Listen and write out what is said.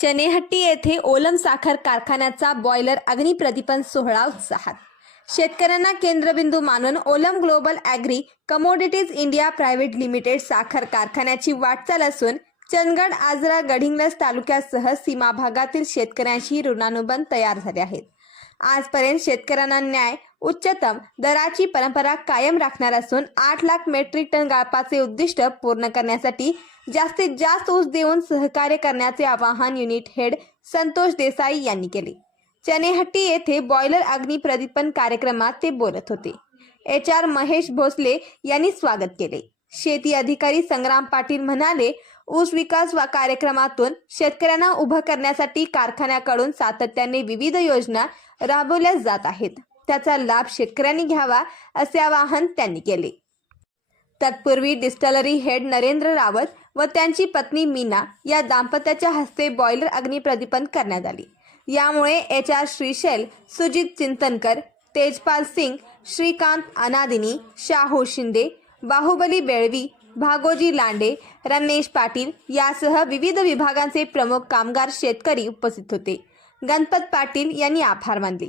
चनेहट्टी येथे ओलम साखर कारखान्याचा बॉयलर अग्निप्रदीपन सोहळा उत्साहात. शेतकऱ्यांना केंद्रबिंदू मानून Olam Global Agri Commodities India Private Limited साखर कारखान्याची वाटचाल असून चंदगड, आजरा, गडिंग्लज तालुक्यासह सीमा भागातील शेतकऱ्यांशी ऋणानुबंध तयार झाले आहेत. आजपर्यंत शेतकऱ्यांना न्याय उच्चतम दराची परंपरा कायम राखणार असून 8 लाख मेट्रिक टन गाळपाचे उद्दिष्ट पूर्ण करण्यासाठी जास्तीत जास्त ऊस देऊन सहकार्य करण्याचे आवाहन युनिट हेड संतोष देसाई यांनी केले. चनेहट्टी येथे बॉयलर अग्निप्रदीपन कार्यक्रमात ते बोलत होते. HR महेश भोसले यांनी स्वागत केले. शेती अधिकारी संग्राम पाटील म्हणाले, ऊस विकास कार्यक्रमातून शेतकऱ्यांना उभं करण्यासाठी कारखान्याकडून सातत्याने विविध योजना राबवल्या जात आहेत. त्याचा लाभ शेतकऱ्यांनी घ्यावा असे आवाहन त्यांनी केले. तत्पूर्वी डिस्टलरी हेड नरेंद्र रावत व त्यांची पत्नी मीना या दाम्पत्याच्या हस्ते बॉयलर अग्निप्रदीपन करण्यात आले. यामुळे HR श्रीशैल, सुजित चिंतनकर, तेजपाल सिंग, श्रीकांत अनादिनी, शाहू शिंदे, बाहुबली बेळवी, भागोजी लांडे, रमेश पाटील यासह विविध विभागांचे प्रमुख कामगार शेतकरी उपस्थित होते. गणपत पाटील यांनी आभार मानले.